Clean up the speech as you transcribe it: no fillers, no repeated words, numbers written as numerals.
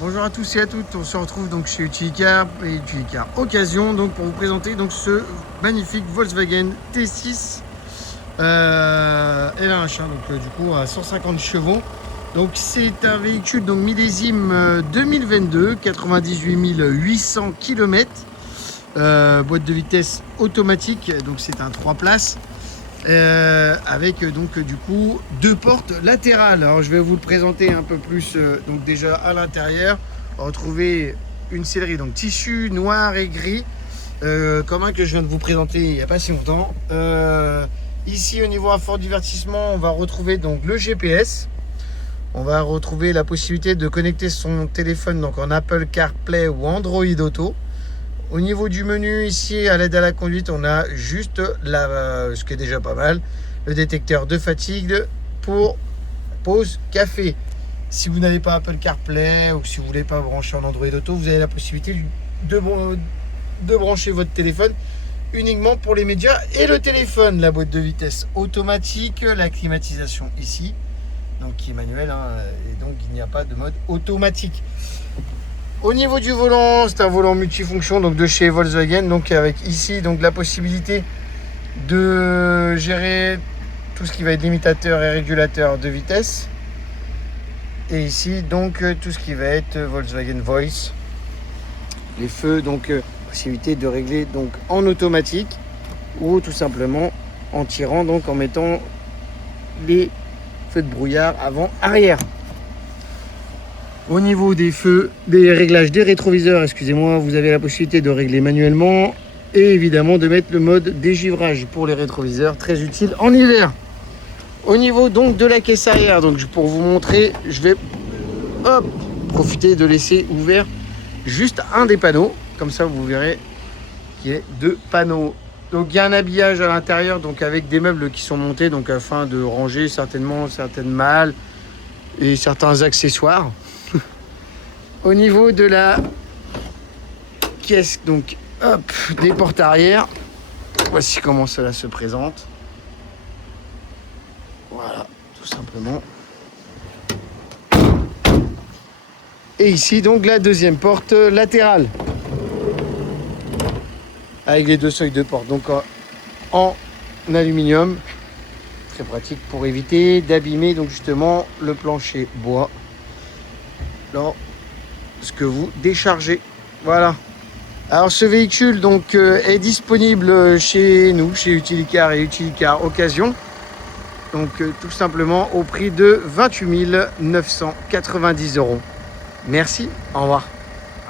Bonjour à tous et à toutes, on se retrouve donc chez Utilicar et Utilicar Occasion donc pour vous présenter donc ce magnifique Volkswagen T6 L1H, donc du coup à 150 chevaux. Donc c'est un véhicule donc millésime 2022, 98 800 km, boîte de vitesse automatique, donc c'est un 3 places. Avec donc du coup 2 portes latérales. Alors je vais vous le présenter un peu plus. Donc déjà à l'intérieur, on va retrouver une sellerie donc tissu noir et gris, comme un que je viens de vous présenter il n'y a pas si longtemps. Ici au niveau à fort divertissement, on va retrouver donc le GPS. On va retrouver la possibilité de connecter son téléphone donc en Apple CarPlay ou Android Auto. Au niveau du menu, ici, à l'aide à la conduite, on a juste, ce qui est déjà pas mal, le détecteur de fatigue pour pause café. Si vous n'avez pas Apple CarPlay ou si vous ne voulez pas brancher en Android Auto, vous avez la possibilité de brancher votre téléphone uniquement pour les médias et le téléphone. La boîte de vitesse automatique, la climatisation ici, donc qui est manuelle, et donc il n'y a pas de mode automatique. Au niveau du volant, c'est un volant multifonction donc de chez Volkswagen, donc avec ici donc la possibilité de gérer tout ce qui va être limitateur et régulateur de vitesse. Et ici donc tout ce qui va être Volkswagen Voice. Les feux, donc possibilité de régler donc en automatique ou tout simplement en tirant, donc en mettant les feux de brouillard avant-arrière. Au niveau des feux, des réglages des rétroviseurs, excusez-moi, vous avez la possibilité de régler manuellement et évidemment de mettre le mode dégivrage pour les rétroviseurs, très utile en hiver. Au niveau donc de la caisse arrière, donc pour vous montrer, je vais profiter de laisser ouvert juste un des panneaux, comme ça vous verrez qu'il y a 2 panneaux. Donc il y a un habillage à l'intérieur, donc avec des meubles qui sont montés, donc afin de ranger certainement certaines malles et certains accessoires. Au niveau de la caisse, donc des portes arrière, voici comment cela se présente. Voilà, tout simplement. Et ici donc la deuxième porte latérale avec les 2 seuils de porte, donc en aluminium, très pratique pour éviter d'abîmer donc justement le plancher bois lorsque vous déchargez. Voilà. Alors ce véhicule donc est disponible chez nous, chez Utilicar et Utilicar Occasion. Donc tout simplement au prix de 28 990 €. Merci, au revoir.